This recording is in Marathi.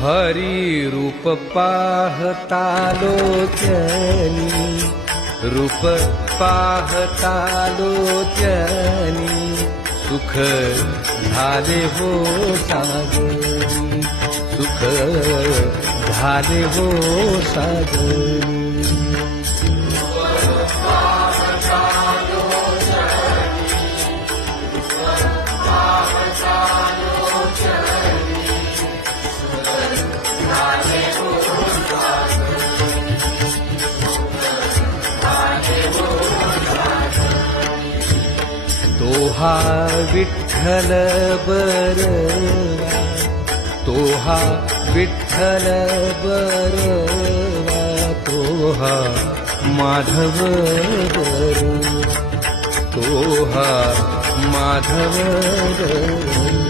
हरी रूप पाहता लोचनी, रूप पाहता लोचनी, सुख झाले हो सागरी, सुख झाले हो सागरी. तोहा विठ्ठल बरवा, तोहा विठ्ठल बरवा, तोहा माधव बरवा, तोहा माधव बरवा.